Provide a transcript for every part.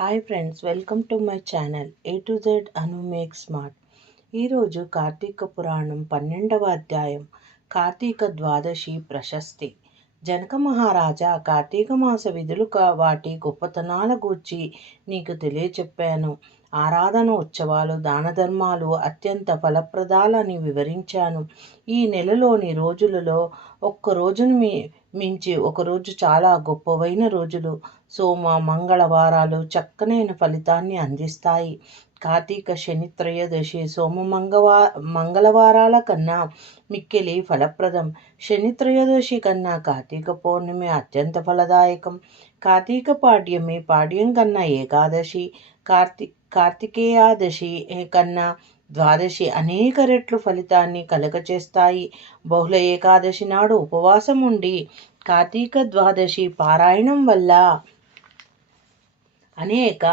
Hi friends welcome to my channel A to Z Anu make smart ఈరోజు కార్తీక పురాణం పన్నెండవ అధ్యాయం కార్తీక ద్వాదశి ప్రశస్తి. జనక మహారాజా కార్తీక మాస విధులు వాటి గొప్పతనాల గూర్చి నీకు తెలియచెప్పాను. ఆరాధన ఉత్సవాలు దాన ధర్మాలు అత్యంత ఫలప్రదాలని వివరించాను. ఈ నెలలోని రోజులలో ఒక్క రోజును మీ మించి ఒకరోజు చాలా గొప్పవైన రోజులు. సోమ మంగళవారాలు చక్కనైన ఫలితాన్ని అందిస్తాయి. కార్తీక శని త్రయోదశి సోమ మంగవా మంగళవారాల కన్నా మిక్కిలి ఫలప్రదం. శని త్రయోదశి కన్నా కార్తీక పౌర్ణమి అత్యంత ఫలదాయకం. కార్తీక పాడ్యమి పాడ్యం కన్నా ఏకాదశి. కార్తి కార్తికేయాదశి కన్నా ద్వాదశి అనేక రెట్లు ఫలితాన్ని కలగచేస్తాయి. బహుళ ఏకాదశి నాడు ఉపవాసం ఉండి కార్తీక ద్వాదశి పారాయణం వల్ల అనేక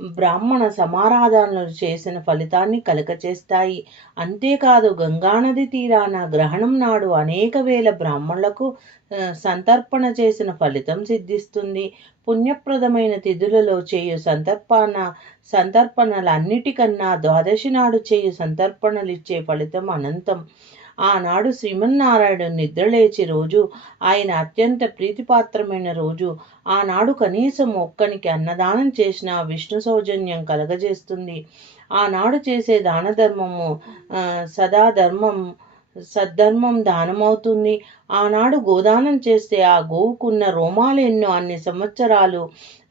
బ్రాహ్మణ సమారాధనలు చేసిన ఫలితాన్ని కలగచేస్తాయి. అంతేకాదు గంగానది తీరాన గ్రహణం నాడు అనేక వేల బ్రాహ్మణులకు సంతర్పణ చేసిన ఫలితం సిద్ధిస్తుంది. పుణ్యప్రదమైన తిథులలో చేయు సంతర్పణ సంతర్పణలన్నిటికన్నా ద్వాదశి నాడు చేయు సంతర్పణలిచ్చే ఫలితం అనంతం. ఆనాడు శ్రీమన్నారాయణుడు నిద్రలేచి రోజు ఆయన అత్యంత ప్రీతిపాత్రమైన రోజు. ఆనాడు కనీసం ఒక్కనికి అన్నదానం చేసిన విష్ణు సౌజన్యం కలగజేస్తుంది. ఆనాడు చేసే దాన ధర్మము సదా ధర్మం సద్ధర్మం దానమవుతుంది. ఆనాడు గోదానం చేస్తే ఆ గోవుకున్న రోమాలెన్నో అన్ని సంవత్సరాలు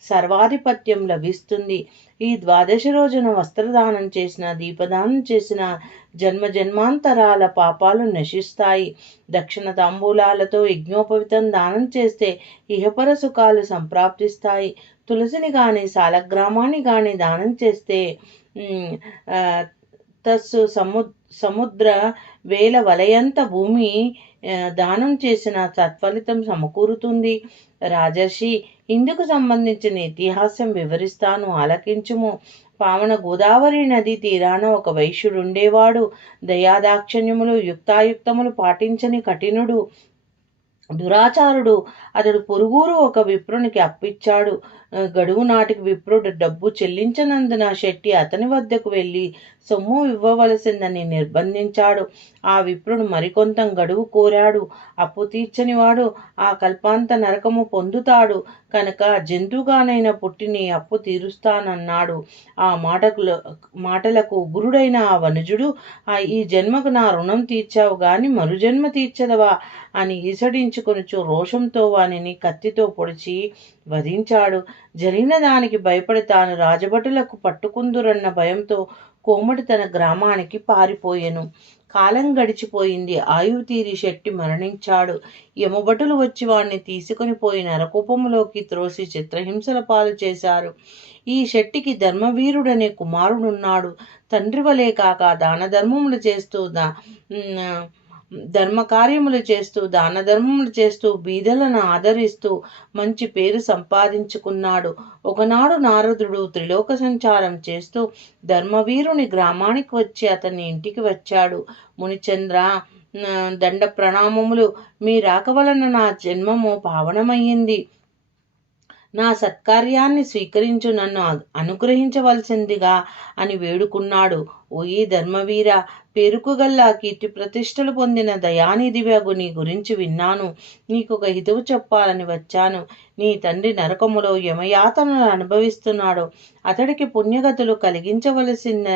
సర్వాధిపత్యం లభిస్తుంది. ఈ ద్వాదశి రోజున వస్త్రదానం చేసిన దీపదానం చేసిన జన్మ జన్మాంతరాల పాపాలు నశిస్తాయి. దక్షిణ తాంబూలాలతో యజ్ఞోపవితం దానం చేస్తే ఇహపర సుఖాలు సంప్రాప్తిస్తాయి. తులసిని కానీ సాలగ్రామాన్ని కానీ దానం చేస్తే తస్సు సము సముద్ర వేల వలయంత భూమి దానం చేసిన సత్ఫలితం సమకూరుతుంది. రాజర్షి ఇందుకు సంబంధించిన ఇతిహాసం వివరిస్తాను ఆలకించుము. పావన గోదావరి నది తీరాన ఒక వైశ్యుడుండేవాడు. దయాదాక్షణ్యములు యుక్తాయుక్తములు పాటించని కఠినుడు. దురాచారుడు. అతడు పొరుగురు ఒక విప్రునికి అప్పిచ్చాడు. గడువు నాటికి విప్రుడు డబ్బు చెల్లించనందున శెట్టి అతని వద్దకు వెళ్ళి సొమ్ము ఇవ్వవలసిందని నిర్బంధించాడు. ఆ విప్రుడు మరికొంత గడువు కోరాడు. అప్పు తీర్చనివాడు ఆ కల్పాంత నరకము పొందుతాడు. కనుక జంతువుగానైనా పుట్టిని అప్పు తీరుస్తానన్నాడు. ఆ మాటకు మాటలకు గురుడైన ఆ వనుజుడు ఆ ఈ జన్మకు నా రుణం తీర్చావు గాని మరుజన్మ తీర్చదవా అని ఈసడించుకొనుచు రోషంతో వానిని కత్తితో పొడిచి వధించాడు. జరిగిన దానికి భయపడి తాను రాజభటులకు పట్టుకుందురన్న భయంతో కోమటి తన గ్రామానికి పారిపోయెను. కాలం గడిచిపోయింది. ఆయువు తీరి శెట్టి మరణించాడు. యమభటులు వచ్చి వాణ్ణి తీసుకుని పోయి నరకూపంలోకి త్రోసి చిత్రహింసల పాలు చేశారు. ఈ శెట్టికి ధర్మవీరుడనే కుమారుడున్నాడు. తండ్రి వలే కాక దాన ధర్మములు చేస్తూ దా ధర్మకార్యములు చేస్తూ దాన ధర్మములు చేస్తూ బీదలను ఆదరిస్తూ మంచి పేరు సంపాదించుకున్నాడు. ఒకనాడు నారదుడు త్రిలోక సంచారం చేస్తూ ధర్మవీరుని గ్రామానికి వచ్చి అతని ఇంటికి వచ్చాడు. మునిచంద్ర దండ ప్రణామములు మీ రాక వలన నా జన్మము పావనమయ్యింది. నా సత్కార్యాన్ని స్వీకరించు నన్ను అనుగ్రహించవలసిందిగా అని వేడుకున్నాడు. ఓయి ధర్మవీర పేరుకుగల్లా కీర్తి ప్రతిష్టలు పొందిన దయానిధివగు నీ గురించి విన్నాను. నీకొక హితవు చెప్పాలని వచ్చాను. నీ తండ్రి నరకములో యమయాతనలు అనుభవిస్తున్నాడు. అతడికి పుణ్యగతులు కలిగించవలసిన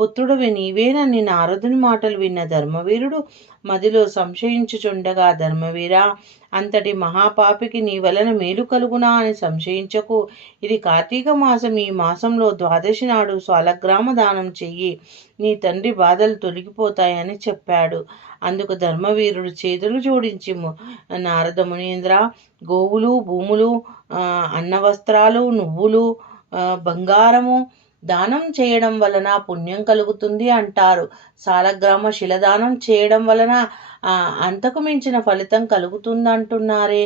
పుత్రుడివి నీవేనని నారదుని మాటలు విన్న ధర్మవీరుడు. మదిలో సంశయించుచుండగా ధర్మవీరా అంతటి మహాపాపికి నీ వలన మేలు కలుగునా అని సంశయించకు. ఇది కార్తీక మాసం. ఈ మాసంలో ద్వాదశి నాడు స్వాలగ్రామ దానం చెయ్యి. నీ తండ్రి బాధలు తొలగిపోతాయని చెప్పాడు. అందుకు ధర్మవీరుడు చేతులు జోడించి నారద మునీంద్ర గోవులు భూములు అన్న వస్త్రాలు నువ్వులు బంగారము దానం చేయడం వలన పుణ్యం కలుగుతుంది అంటారు. సాలగ్రామ శిలదానం చేయడం వలన అంతకు మించిన ఫలితం కలుగుతుందంటున్నారే.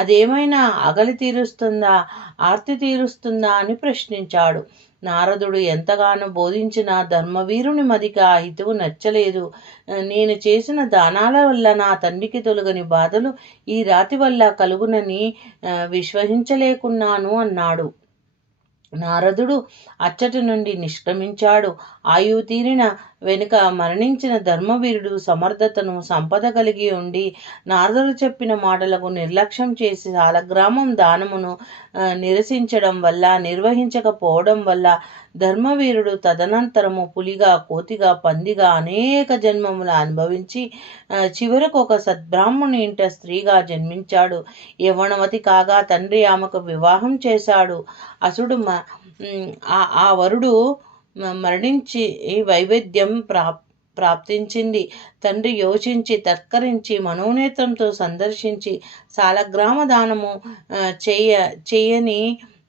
అదేమైనా అగలి తీరుస్తుందా ఆర్తి తీరుస్తుందా అని ప్రశ్నించాడు. నారదుడు ఎంతగానో బోధించిన ధర్మవీరుని మదికి ఆ హితువు నచ్చలేదు. నేను చేసిన దానాల వల్ల నా తండ్రికి తొలగని బాధలు ఈ రాతి వల్ల కలుగునని విశ్వసించలేకున్నాను అన్నాడు. నారదుడు అచ్చటి నుండి నిష్క్రమించాడు. ఆయువు తీరిన వెనుక మరణించిన ధర్మవీరుడు సమర్థతను సంపద కలిగి ఉండి నారదుడు చెప్పిన మాటలకు నిర్లక్ష్యం చేసి సాలగ్రామం దానమును నిరసించడం వల్ల నిర్వహించకపోవడం వల్ల ధర్మవీరుడు తదనంతరము పులిగా కోతిగా పందిగా అనేక జన్మములు అనుభవించి చివరకు ఒక సద్బ్రాహ్మణు ఇంట స్త్రీగా జన్మించాడు. యవనవతి కాగా తండ్రి ఆమెకు వివాహం చేశాడు. అసుడు ఆ వరుడు మరణించి వైవిధ్యం ప్రాప్ ప్రాప్తించింది. తండ్రి యోచించి తత్కరించి మనోనేత్రంతో సందర్శించి సాలగ్రామ దానము చేయ చేయని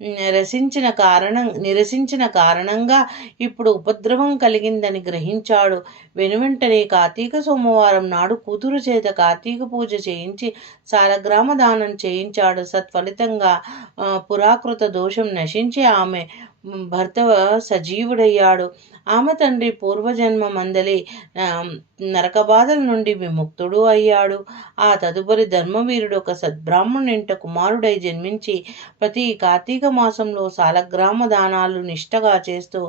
నిరసించిన కారణం నిరసించిన కారణంగా ఇప్పుడు ఉపద్రవం కలిగిందని గ్రహించాడు. వెనువెంటనే కార్తీక సోమవారం నాడు కూతురు చేత కార్తీక పూజ చేయించి సాలగ్రామ దానం చేయించాడు. సత్ఫలితంగా పురాకృత దోషం నశించి ఆమె భర్త సజీవుడయ్యాడు. ఆమె తండ్రి పూర్వజన్మ మందలి నరకబాధల నుండి విముక్తుడు అయ్యాడు. ఆ తదుపరి ధర్మవీరుడు ఒక సద్బ్రాహ్మణునింట కుమారుడై జన్మించి ప్రతి కార్తీక మాసంలో సాలగ్రామ దానాలు నిష్టగా చేస్తూ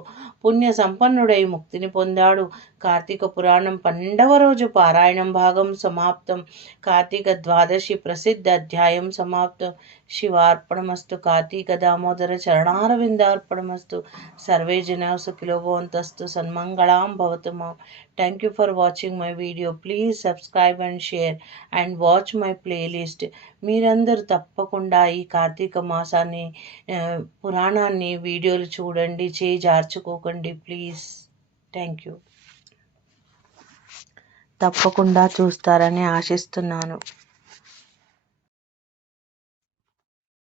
పుణ్య సంపన్నుడై ముక్తిని పొందాడు. కార్తీక పురాణం పన్నెండవ రోజు పారాయణం భాగం సమాప్తం. కార్తీక ద్వాదశి ప్రసిద్ధ అధ్యాయం సమాప్తం. శివార్పణమస్తు కార్తీక దామోదర చరణారవిందార్పణమస్తు. సర్వే జన సుఖిలోభవంతస్తు సన్మంగళాం భవతు మా. Thank you for watching my video please subscribe and share and watch my playlist మీరందరూ తప్పకుండా ఈ కార్తీక మాసాన్ని పురాణాన్ని వీడియోలు చూడండి చేయి జార్చుకోకండి. ప్లీజ్ థ్యాంక్ యూ తప్పకుండా చూస్తారని ఆశిస్తున్నాను.